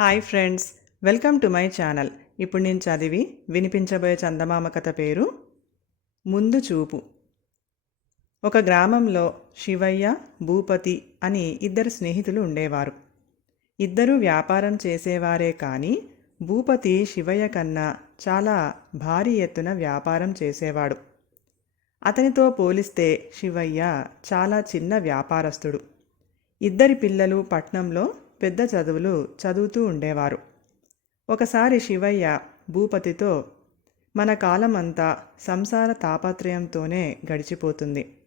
Hi friends welcome to my channel. ఇప్పుడు నేను చదివి వినిపించబోయే చందమామ కథ పేరు ముందు చూపు. ఒక గ్రామంలో శివయ్య భూపతి అని ఇద్దరు స్నేహితులు ఉండేవారు. ఇద్దరూ వ్యాపారం చేసేవారే కానీ భూపతి శివయ్య కన్నా చాలా భారీ ఎత్తున వ్యాపారం చేసేవాడు. అతనితో పోలిస్తే శివయ్య చాలా చిన్న వ్యాపారస్తుడు. ఇద్దరి పిల్లలు పట్నంలో పెద్ద చదువులు చదువుతూ ఉండేవారు. ఒకసారి శివయ్య భూపతితో మన కాలం అంతా సంసార తాపత్రయంతోనే గడిచిపోతుంది.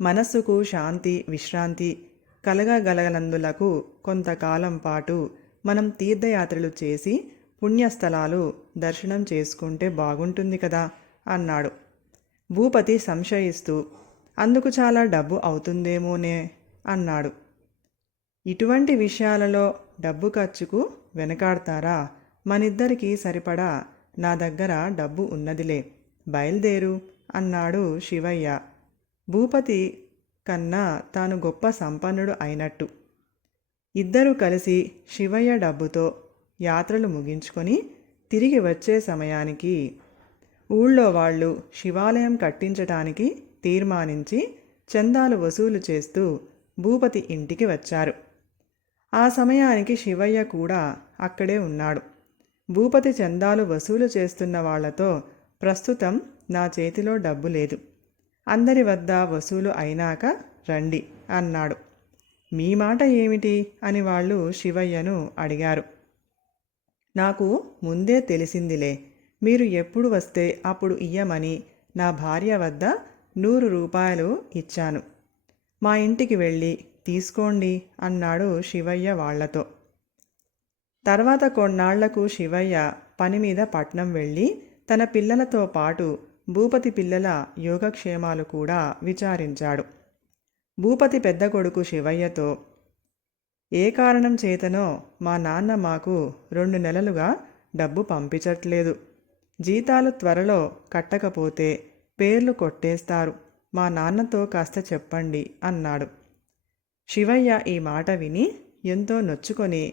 మనస్సుకు శాంతి విశ్రాంతి కలగగలగనందులకు కొంతకాలం పాటు మనం తీర్థయాత్రలు చేసి పుణ్యస్థలాలు దర్శనం చేసుకుంటే బాగుంటుంది కదా అన్నాడు. భూపతి సంశయిస్తూ అందుకు చాలా డబ్బు అవుతుందేమోనే అన్నాడు. ఇటువంటి విషయాలలో డబ్బు ఖర్చుకు వెనకాడతారా? మనిద్దరికీ సరిపడా నా దగ్గర డబ్బు ఉన్నదిలే. బయలుదేరు అన్నాడు శివయ్య. భూపతి కన్నా తాను గొప్ప సంపన్నుడు అయినట్టు. ఇద్దరూ కలిసి శివయ్య డబ్బుతో యాత్రలు ముగించుకొని తిరిగి వచ్చే సమయానికి ఊళ్ళో వాళ్ళు శివాలయం కట్టించటానికి తీర్మానించి చందాలు వసూలు చేస్తూ భూపతి ఇంటికి వచ్చారు. ఆ సమయానికి శివయ్య కూడా అక్కడే ఉన్నాడు. భూపతి చందాలు వసూలు చేస్తున్న వాళ్ళతో ప్రస్తుతం నా చేతిలో డబ్బు లేదు. అందరి వద్ద వసూలు అయినాక రండి అన్నాడు. మీ మాట ఏమిటి అని వాళ్ళు శివయ్యను అడిగారు. నాకు ముందే తెలిసిందిలే. మీరు ఎప్పుడు వస్తే అప్పుడు ఇయ్యమని నా భార్య వద్ద నూరు రూపాయలు ఇచ్చాను. మా ఇంటికి వెళ్ళి తీసుకోండి అన్నాడు శివయ్య వాళ్ళతో. తర్వాత కొన్నాళ్ళకు శివయ్య పని మీద పట్నం వెళ్ళి తన పిల్లలతో పాటు భూపతి పిల్లల యోగక్షేమాలు కూడా విచారించాడు. భూపతి పెద్ద కొడుకు శివయ్యతో ఏ కారణం చేతనో మా నాన్న మాకు రెండు నెలలుగా డబ్బు పంపించట్లేదు. జీతాలు త్వరలో కట్టకపోతే పేర్లు కొట్టేస్తారు. మా నాన్నతో కాస్త చెప్పండి అన్నాడు. శివయ్య ఈ మాట విని ఎంతో నొచ్చుకొని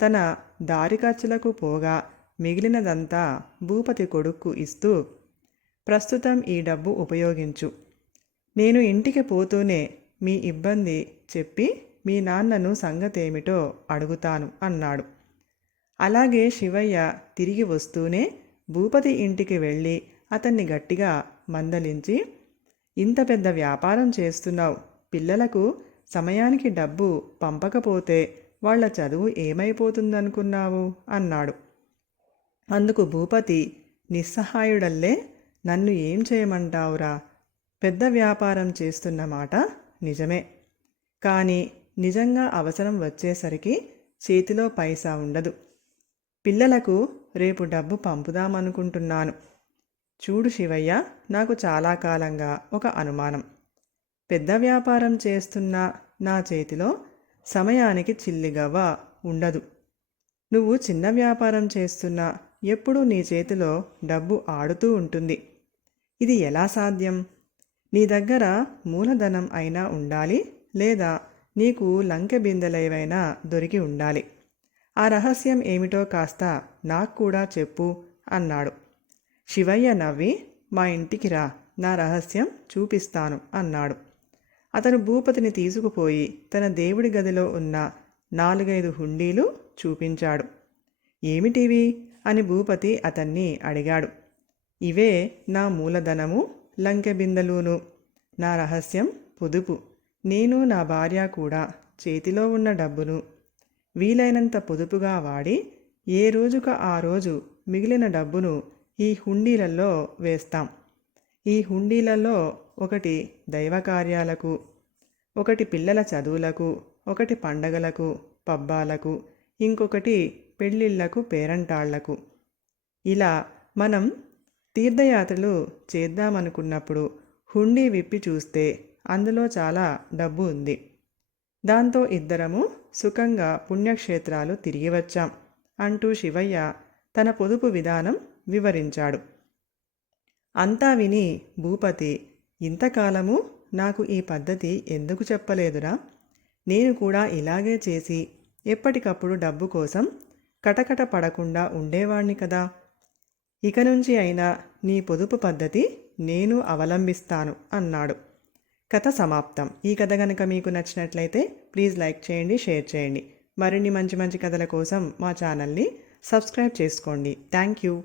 తన దారి ఖర్చులకు పోగా మిగిలినదంతా భూపతి కొడుక్కు ఇస్తూ ప్రస్తుతం ఈ డబ్బు ఉపయోగించు. నేను ఇంటికి పోతూనే మీ ఇబ్బంది చెప్పి మీ నాన్నను సంగతేమిటో అడుగుతాను అన్నాడు. అలాగే శివయ్య తిరిగి వస్తూనే భూపతి ఇంటికి వెళ్ళి అతన్ని గట్టిగా మందలించి ఇంత పెద్ద వ్యాపారం చేస్తున్నావు పిల్లలకు సమయానికి డబ్బు పంపకపోతే వాళ్ళ చదువు ఏమైపోతుందనుకున్నావు? అన్నాడు. అందుకు భూపతి నిస్సహాయుడల్లే నన్ను ఏం చేయమంటావురా? పెద్ద వ్యాపారం చేస్తున్న మాట నిజమే. కానీ నిజంగా అవసరం వచ్చేసరికి చేతిలో పైసా ఉండదు. పిల్లలకు రేపు డబ్బు పంపుదామనుకుంటున్నాను. చూడు శివయ్య నాకు చాలా కాలంగా ఒక అనుమానం. పెద్ద వ్యాపారం చేస్తున్న నా చేతిలో సమయానికి చిల్లిగవ్వ ఉండదు. నువ్వు చిన్న వ్యాపారం చేస్తున్నా ఎప్పుడూ నీ చేతిలో డబ్బు ఆడుతూ ఉంటుంది. ఇది ఎలా సాధ్యం? నీ దగ్గర మూలధనం అయినా ఉండాలి లేదా నీకు లంకె బిందెలైవైనా దొరికి ఉండాలి. ఆ రహస్యం ఏమిటో కాస్త నాకు కూడా చెప్పు అన్నాడు. శివయ్య నవ్వి మా ఇంటికి రా నా రహస్యం చూపిస్తాను అన్నాడు. అతను భూపతిని తీసుకుపోయి తన దేవుడి గదిలో ఉన్న నాలుగైదు హుండీలు చూపించాడు. ఏమిటివి? అని భూపతి అతన్ని అడిగాడు. ఇవే నా మూలధనము లంకె బిందెలును నా రహస్యం పొదుపు. నేను నా భార్య కూడా చేతిలో ఉన్న డబ్బును వీలైనంత పొదుపుగా వాడి ఏ రోజుక ఆ రోజు మిగిలిన డబ్బును ఈ హుండీలలో వేస్తాం. ఈ హుండీలలో ఒకటి దైవ కార్యాలకు ఒకటి పిల్లల చదువులకు ఒకటి పండగలకు పబ్బాలకు ఇంకొకటి పెళ్ళిళ్ళకు పేరంటాళ్ళకు. ఇలా మనం తీర్థయాత్రలు చేద్దామనుకున్నప్పుడు హుండీ విప్పి చూస్తే అందులో చాలా డబ్బు ఉంది. దాంతో ఇద్దరము సుఖంగా పుణ్యక్షేత్రాలు తిరిగి వచ్చాం అంటూ శివయ్య తన పొదుపు విధానం వివరించాడు. అంతా విని భూపతి ఇంతకాలము నాకు ఈ పద్ధతి ఎందుకు చెప్పలేదురా? నేను కూడా ఇలాగే చేసి ఎప్పటికప్పుడు డబ్బు కోసం కటకట పడకుండా ఉండేవాణ్ణి కదా. ఇక నుంచి అయినా నీ పొదుపు పద్ధతి నేను అవలంబిస్తాను అన్నాడు. కథ సమాప్తం. ఈ కథ కనుక మీకు నచ్చినట్లయితే ప్లీజ్ లైక్ చేయండి షేర్ చేయండి. మరిన్ని మంచి మంచి కథల కోసం మా ఛానల్ని సబ్స్క్రైబ్ చేసుకోండి. Thank you.